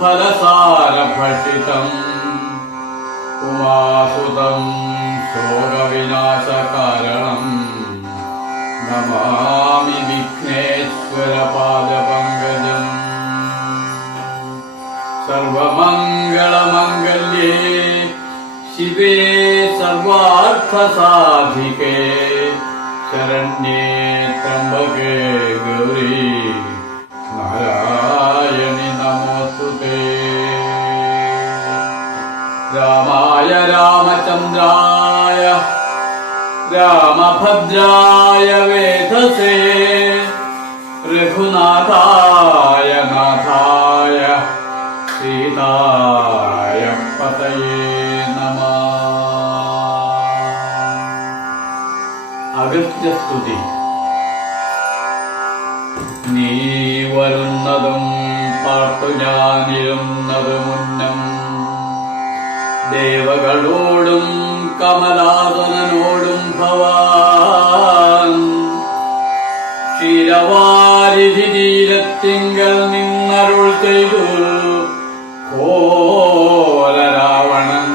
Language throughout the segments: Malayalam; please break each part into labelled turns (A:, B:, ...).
A: फलसारभटितम् उमासुतम् शोकविनाशकारणम् नमामि विघ्नेश्वरपादपङ्कजम् सर्वमङ्गलमङ्गल्ये शिवे सर्वार्थसाधिके। शरण्ये त्र्यम्बके गौरी नारायण ते रामाय रामचन्द्राय रामभद्राय वेधसे रघुनाथाय नाथाय सीताय पतये नमः। अगस्त्यस्तुति പാട്ടു ഞാനിരുന്നത് മുന്നം. ദേവകളോടും കമലാസനോടും ഭവാൻ. ക്ഷീരവാരിധി തീരത്തിങ്കൽ നിന്നരുൾ ചെയ്തു. കോലരാവണൻ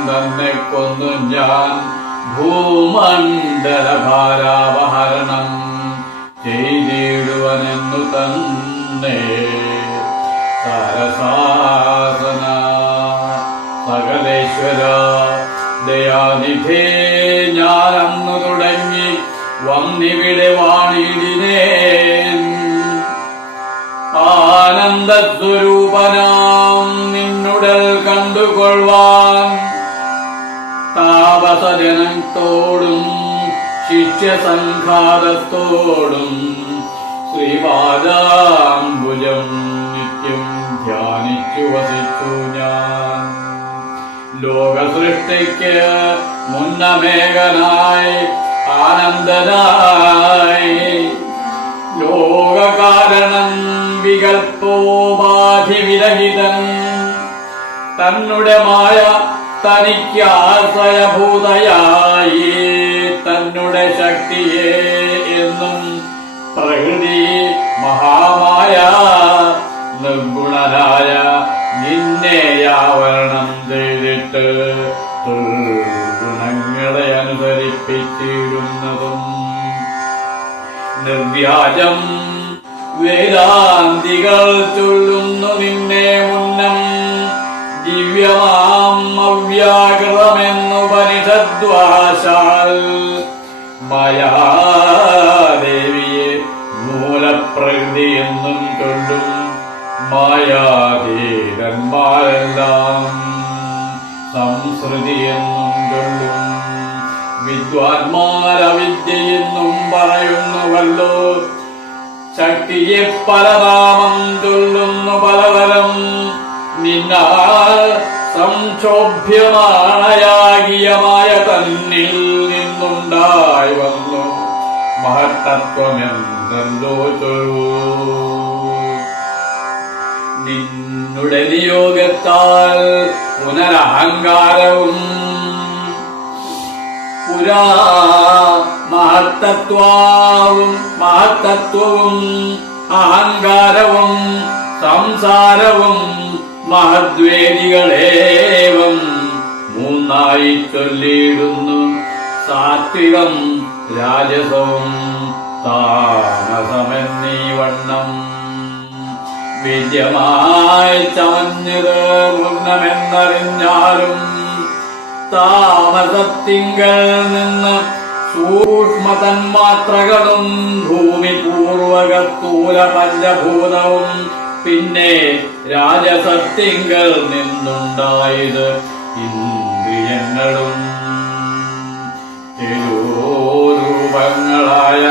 A: തന്നെ കൊന്നു ഞാൻ. ഭൂമണ്ഡലഭാരാവഹരണം ചെയ്തിടുവനെന്നു തന്നെ. സരസാസന സകലേശ്വര ദയാനിധി ഞാനന്നു തുടങ്ങി വന്നിവിടെ വാണിടിനേൻ। ആനന്ദസ്വരൂപനാം നിന്നുടൽ കണ്ടുകൊള്ളുവാൻ। താപസജനത്തോടും ശിഷ്യസംഘാതത്തോടും ശ്രീപാദാംബുജം നിത്യം വസിച്ചു ഞാൻ ലോകസൃഷ്ടിക്ക് മുന്നമേകനായി ആനന്ദനായി. ലോകകാരണം വികൽപ്പോപാധി വിരഹിതൻ. തന്നുടെ മായ തനിക്ക് ആശ്രയഭൂതയായി. തന്നുടെ ശക്തിയെ എന്നും പ്രകൃതി മഹാമായ നിർഗുണനായ നിന്നെ ആവരണം ചെയ്തിട്ട് ഗുണങ്ങളെ അനുസരിപ്പിച്ചിരുന്നതും. നിർവ്യാജം വേദാന്തികൾ ചൊല്ലുന്നു നിന്നെ മുന്നം ദിവ്യമാം അവ്യാകൃതമെന്നുപനിഷദ്വാശാൽ മായാദേവിയെ മൂലപ്രകൃതി എന്നും ചൊല്ലും. മായാധീരന്മാരെല്ലാം സംസ്കൃതി എന്നും കൊള്ളും വിദ്വാൻമാരവിദ്യയെന്നും പറയുന്നുവല്ലോ. ശക്തിയെ പലനാമം കൊള്ളുന്നു പലതരം. നിന്നാൽ സംക്ഷോഭ്യമാണയാകിയമായ തന്നിൽ നിന്നുണ്ടായി വന്നു. മഹത്തത്വമെന്തോ ചൊല്ലൂ. നിന്നുടെ നിയോഗത്താൽ പുനരഹങ്കാരവും. പുരാ മഹത്തത്വാവും മഹത്തത്വവും അഹങ്കാരവും സംസാരവും മഹദ്വേദികളേവം മൂന്നായി ചൊല്ലിയിടുന്നു. സാത്വികം രാജസവും താമസമെന്നീ വണ്ണം. വിദ്യമായി ചമഞ്ഞത് പൂർണമെന്നറിഞ്ഞാലും താമസത്തിങ്കൽ നിന്ന് സൂക്ഷ്മതന്മാത്രകളും ഭൂമി പൂർവകത്തൂല പഞ്ചഭൂതവും പിന്നെ രാജസത്തിങ്കൽ നിന്നുണ്ടായത് ഇന്ദ്രിയങ്ങളും. രൂപങ്ങളായ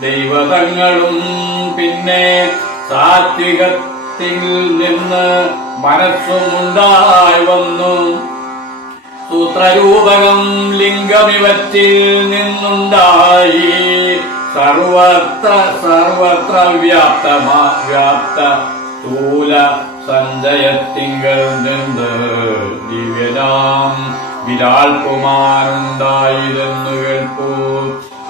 A: ദൈവതങ്ങളും പിന്നെ സാത്വികത്തിൽ നിന്ന് മനസ്സുമുണ്ടായി വന്നു. സൂത്രരൂപകം ലിംഗമിവറ്റിൽ നിന്നുണ്ടായി. സർവത്ര സർവത്ര വ്യാപ്തമാ വ്യാപ്ത സ്ഥൂല സഞ്ചയത്തിങ്കൽ നിന്ന് ദിവ്യനാം വിരാൾ കുമാരുണ്ടായിരുന്നു കേൾപ്പൂ.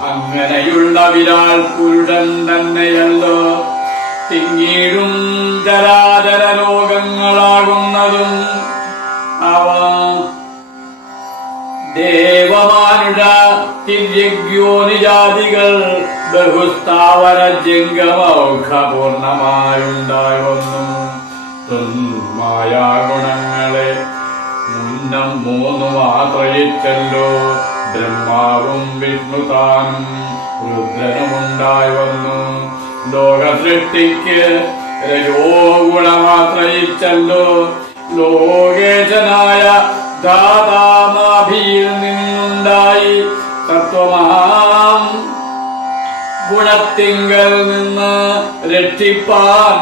A: അങ്ങനെയുള്ള വിരാൾ കുരുടൻ തന്നെയല്ലോ. പിന്നീടും ചരാചര ലോകങ്ങളാകുന്നതും അവ ദേവമാനുഷ തിര്യജ്ഞോനിജാതികൾ ബഹുസ്ഥാവര ജംഗമൗഖപൂർണമായുണ്ടായി വന്നു ഗുണങ്ങളെ മുന്നം മൂന്നും ആശ്രയിച്ചല്ലോ. ബ്രഹ്മാവും വിഷ്ണുതാനും രുദ്രനുമുണ്ടായി വന്നു ലോകസൃഷ്ടിക്ക് രജോ ഗുണമാശ്രയിച്ചല്ലോ ലോകേശനായ ദാതാമാഭിയിൽ നിന്നുണ്ടായി തത്വമാം. ഗുണത്തിങ്കൽ നിന്ന് രക്ഷിപ്പാൻ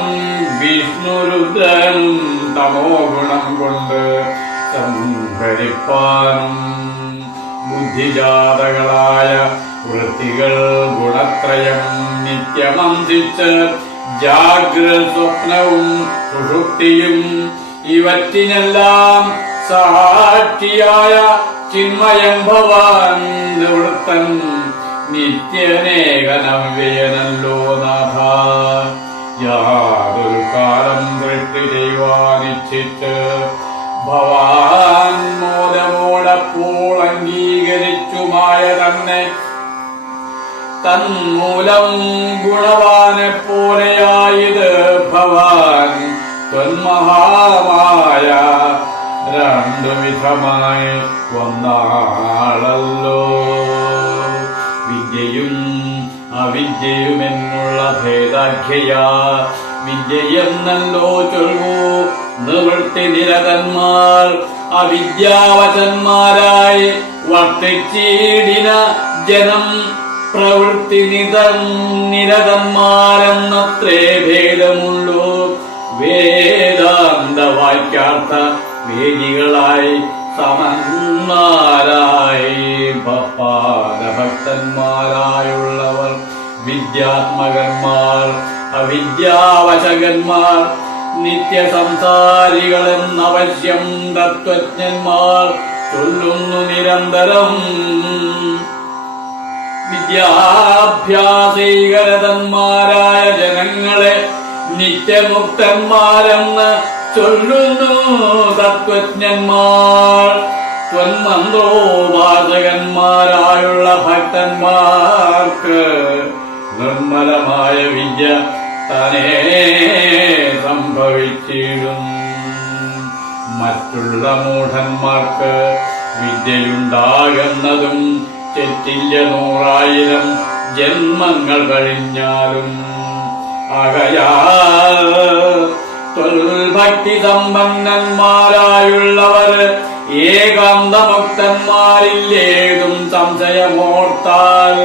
A: വിഷ്ണുരുദ്രനും തമോ ഗുണം കൊണ്ട് സംഭരിപ്പാനും ബുദ്ധിജാതകളായ വൃത്തികൾ ഗുണത്രയം നിത്യമന്തിച്ച് ജാഗ്രത സ്വപ്നവും സുഷുപ്തിയും ഇവറ്റിനെല്ലാം സാക്ഷിയായ ചിന്മയം ഭവാൻ നിവൃത്തൻ നിത്യനേകനവ്യയനല്ലോ നാഥ. യാതൊരു കാലം സൃഷ്ടി ചെയ്യുവാനിച്ഛിച്ച് ഭവാൻ മോദമോടപ്പോൾ അംഗീകരിച്ചുമായ തന്നെ തന്മൂലം ഗുണവാനെ പോലെയായത് ഭവാൻ ത്വന്മഹാമായ രണ്ടു വിധമായി വന്നാളല്ലോ. വിദ്യയും അവിദ്യയുമെന്നുള്ള ഭേദാഖ്യയാ. വിദ്യയെന്നല്ലോ ചൊൽവൂ നിവൃത്തി നിരതന്മാർ. അവിദ്യാവചന്മാരായി വർത്തിച്ചീടിന ജനം പ്രവൃത്തി നിത നിരതന്മാരെന്നത്രേ ഭേദമുള്ളൂ. വേദാന്ത വാക്യാർത്ഥ വേദികളായി സമന്മാരായി ഭക്തന്മാരായുള്ളവർ വിദ്യാത്മകന്മാർ അവിദ്യാവശകന്മാർ നിത്യസംസാരികളെന്നവശ്യം തത്വജ്ഞന്മാർ ചൊല്ലുന്നു നിരന്തരം. വിദ്യാഭ്യാസീകരതന്മാരായ ജനങ്ങളെ നിത്യമുക്തന്മാരെന്ന് ചൊല്ലുന്നു തത്വജ്ഞന്മാർ. ന്മാരായുള്ള ഭക്തന്മാർക്ക് നിർമ്മലമായ വിദ്യ തനേ സംഭവിച്ചിടും. മറ്റുള്ള മൂഢന്മാർക്ക് വിദ്യയുണ്ടാകുന്നതും തെറ്റില്ല നൂറായിരം ജന്മങ്ങൾ കഴിഞ്ഞാലും ആകയാൽ തൊൽഭക്തി സമ്പന്നന്മാരായുള്ളവർ ഏകാന്തമുക്തന്മാരില്ലേതും സംശയമോർത്താൽ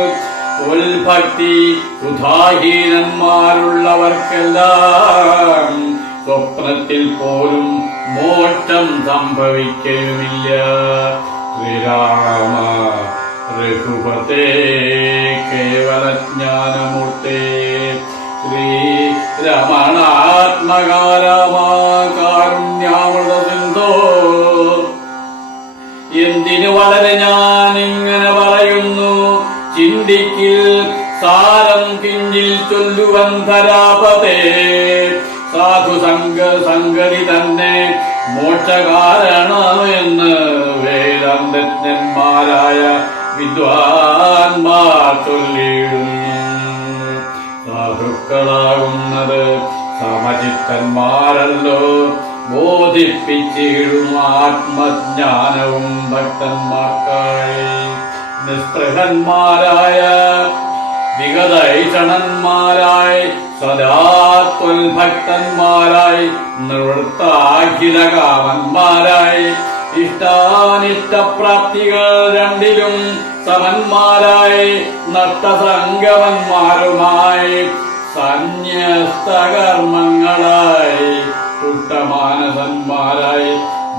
A: ഉൽഭക്തി സുധാഹീനന്മാരുള്ളവർക്കെല്ലാം സ്വപ്നത്തിൽ പോലും മോക്ഷം സംഭവിക്കുകയുമില്ല ശ്രീരാമ രഘുപതേ കേവലജ്ഞാനമൂർത്തേ ശ്രീ രമണാത്മകാരമാകാരുണ്യാമൃത സിന്ധോ എന്തിനു വളരെ ഞാൻ ഇങ്ങനെ പറയുന്നു? ചിന്തിക്കിൽ സാരം കിഞ്ചിൽ ചൊല്ലുവൻ സാധു സംഘ സംഗതി തന്നെ മോക്ഷകാരണമെന്ന് വേദാന്തജ്ഞന്മാരായ വിദ്വാൻമാർ ചൊല്ലിയിടുന്നു സാധുക്കളാകുന്നത് സമചിത്തന്മാരല്ലോ. ബോധിപ്പിച്ചിടും ആത്മജ്ഞാനവും ഭക്തന്മാർക്കായി. നിസ്പൃഹന്മാരായ വിഗതൈഷണന്മാരായി സദാത്വൽഭക്തന്മാരായി നിവൃത്താഖിലകാമന്മാരായി ഇഷ്ടാനിഷ്ടപ്രാപ്തികൾ രണ്ടിലും സമന്മാരായി നഷ്ടസംഗമന്മാരുമായി സന്യസ്തകർമ്മങ്ങളായി കുട്ടമാനസന്മാരായി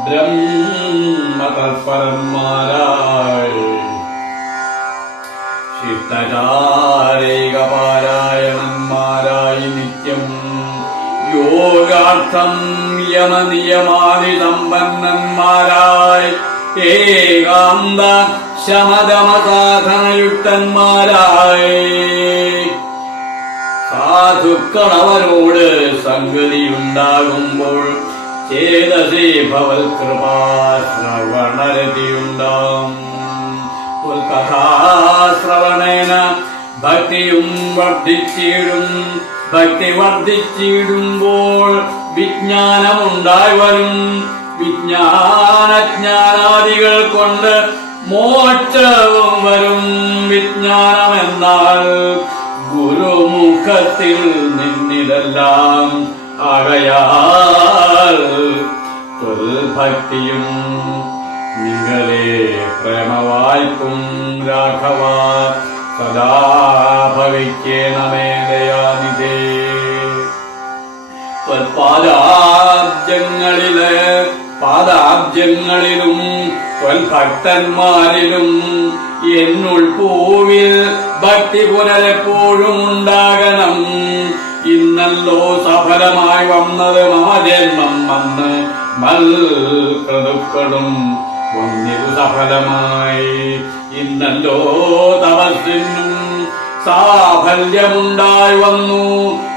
A: ബ്രഹ്മതൽപരന്മാരായി ശിഷ്ടചാരൈകപാരായണന്മാരായി നിത്യം യോഗാർത്ഥം സമ്പന്നന്മാരായി ഏകാന്ത ശമതമസാധനയുക്തന്മാരായി സാധുക്കളവരോട് സംഗതിയുണ്ടാകുമ്പോൾ ചേതസേ ഭവൽ കൃപാശ്രവണരതിയുണ്ടാം കഥാശ്രവണേന ഭക്തിയും വർദ്ധിച്ചിടും. ഭക്തി വർദ്ധിച്ചിടുമ്പോൾ വിജ്ഞാനമുണ്ടായി വരും വിജ്ഞാനജ്ഞാനാദികൾ കൊണ്ട് മോക്ഷവും വരും വിജ്ഞാനം എന്നാൽ ഗുരുമുഖത്തിൽ നിന്നിതെല്ലാം ആകയാൽ ഭക്തിയും നിങ്ങളെ പ്രേമവായ്പും രാഘവ സദാ ഭവിക്കേണമേ ദയാനിധേ. പാദാബ്ജങ്ങളിൽ പാദാബ്ജങ്ങളിലും ഭക്തന്മാരിലും എന്നുൾപൂവിൽ ഭക്തി പുനരെപ്പോഴും ഉണ്ടാകണം. ഇന്നല്ലോ സഫലമായി വന്നത് മഹാജന്മം ജന്മം വന്ന് മൽ പ്രതുക്കളും ഒന്നിതു സഫലമായി. ഇന്നല്ലോ തപസ്സിനും സാഫല്യമുണ്ടായി വന്നു.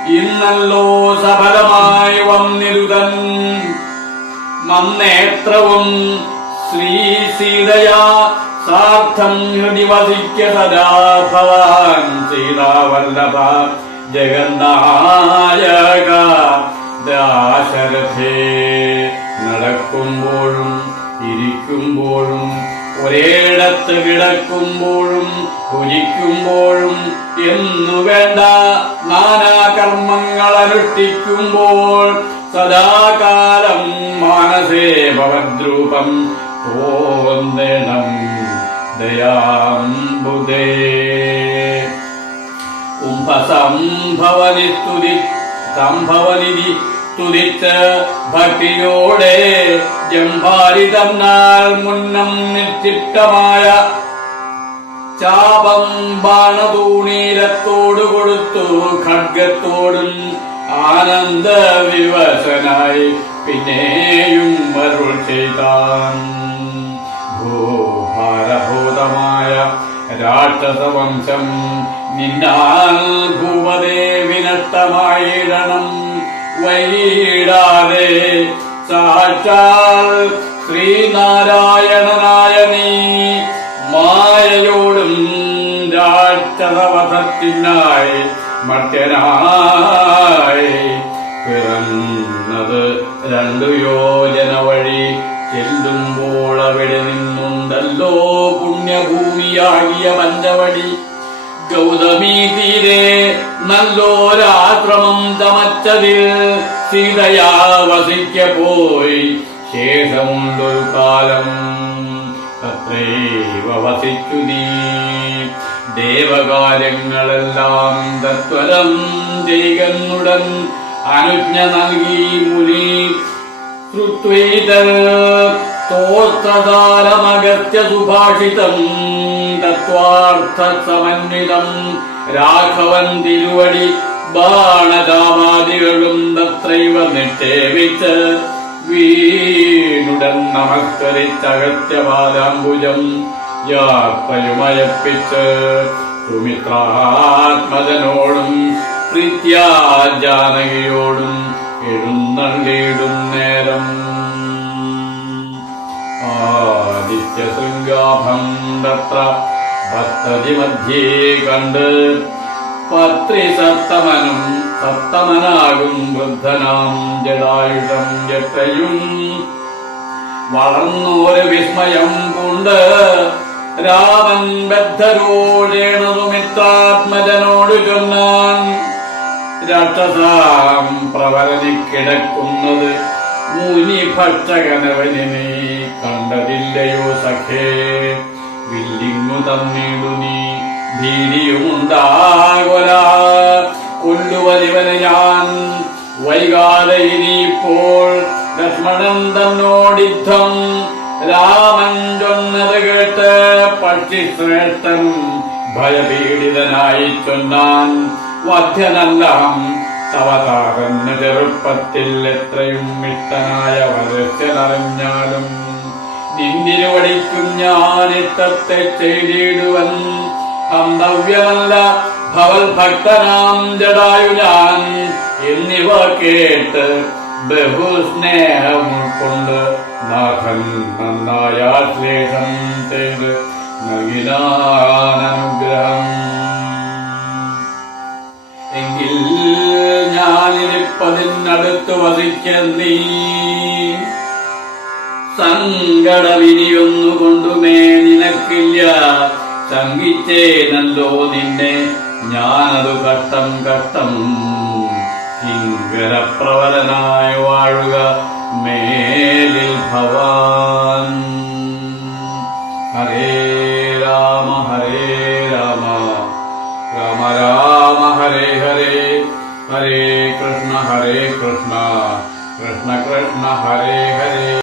A: ഇന്നല്ലോ സഫലമായി വന്നിരുതൻ നന്നേത്രവും ശ്രീ സീതയാ സാർത്ഥം ഹൃദി വസിക്ക സദാ ഭവാൻ സീതാവല്ലഭ. ജഗന്നായക ദാശരഥേ. നടക്കുമ്പോഴും ഇരിക്കുമ്പോഴും ഒരേടത്ത് കിടക്കുമ്പോഴും ഭുജിക്കുമ്പോഴും എന്നു വേണ്ട നാനാകർമ്മങ്ങൾ അനുഷ്ഠിക്കുമ്പോൾ സദാകാലം മാനസേ ഭവദ്രൂപം തോന്നണം ദയാംബുദേ. കുംഭസംഭവനി സ്തുതി സംഭവനിധി സ്തുതിച്ച് ഭക്തിയോടെ ജംഭാരിതം നാൾ മുന്നം നിക്ഷിപ്തമായ ചാപം ബാണതൂണീരത്തോടു കൊടുത്തു ഖഡ്ഗത്തോടും ആനന്ദ വിവശനായി പിന്നെയും അരുൾ ചെയ്താൻ. ഭൂഭാരഭൂതമായ രാക്ഷസവംശം നിന്നാൽ ഭൂപതേ വിനഷ്ടമായിടണം. വൈകിടാതെ സാക്ഷാൽ ശ്രീനാരായണനായ നീ മായയോടും രാക്ഷസവധത്തിനായി മർത്യനായി പിറന്നത് രണ്ടു യോജന വഴി ചെല്ലുമ്പോൾ അവിടെ നിന്നുണ്ടല്ലോ പുണ്യഭൂമിയാകിയ പഞ്ചവടി ഗൗതമി തീരെ നല്ലോരാശ്രമം തമച്ചതിൽ സീതയാ വസിക്ക പോയി. ശേഷം കാലം തത്രൈവ വസിച്ചു നീ. ദേവകാര്യങ്ങളെല്ലാം തത്വലം ചെയ്യുന്നുടൻ അനുജ്ഞ നൽകി മുനി തോസ്ത്രകാലമഗത്യ സുഭാഷിതം തത്വാർത്ഥ സമന്വിതം രാഘവൻ തിരുവടി ബാണജാമാദികളും തത്രൈവ നിക്ഷേപിച്ച് വീണുടൻ നമസ്കരിച്ചകത്യപാദാംബുജം യാത്രയുമയപ്പിച്ച് സുമിത്രാത്മജനോടും പ്രീത്യാജാനകിയോടും എഴുന്നള്ളിയിടും നേരം. ആദിത്യശൃംഗാഭം തത്ര ഭക്തതി മധ്യേ കണ്ട് പത്രി സപ്തമനും സപ്തമനാകും വൃദ്ധനാം ജടായുഷം ജട്ടയും. വളർന്നോര് വിസ്മയം കൊണ്ട് രാമൻ ബദ്ധരോടേണതുമിത്രാത്മജനോട് ചൊന്നാൻ രാക്ഷസാം പ്രവരനി കിടക്കുന്നത് മുനി ഭക്ഷകനവനെ കണ്ടതില്ലയോ സഖേ. വില്ലിങ്ങു തന്നിടു നീ ഭീതിയുമുണ്ടാകൊല കൊല്ലുവരിവന് ഞാൻ വൈകാതെ ഇനിയിപ്പോൾ ലക്ഷ്മണൻ തന്നോടിദ്ധം രാമൻ ചൊന്നത് കേട്ട് പക്ഷിശ്രേഷ്ഠൻ ഭയപീഡിതനായി ചൊന്നാൻ വധ്യനല്ലഹം തവതാകന്ന് ചെറുപ്പത്തിൽ എത്രയും മിട്ടനായ വരച്ചനറിഞ്ഞാലും നിന്തിരുവടിക്കും ഞാൻ ഇത്തത്തെ ചെയ്തിടുവൻ. ഹന്തവ്യമല്ല ഭവൽ ഭക്തനാം ജടായു ഞാൻ എന്നിവ കേട്ട് ബഹുസ്നേഹം കൊണ്ട് നാഥൻ നന്നായ ശ്ലേഷം ചെയ്ത് നൽകിനാനുഗ്രഹം എങ്കിൽ ഞാനിരിപ്പതിനടുത്ത് വസിക്കുന്നീ സങ്കടവിനിയൊന്നുകൊണ്ടുമേ നിനക്കില്ല. ശങ്കിച്ചേനല്ലോ നിന്നെ ഞാനതു ഘട്ടം ഘട്ടം ഇങ്കരപ്രവരനായി വാഴുക മേലിൽ ഭവാൻ. ഹരേ രാമ ഹരേ രാമ. രാമ രാമ ഹരേ ഹരേ. ഹരേ കൃഷ്ണ ഹരേ കൃഷ്ണ. കൃഷ്ണ കൃഷ്ണ ഹരേ ഹരേ.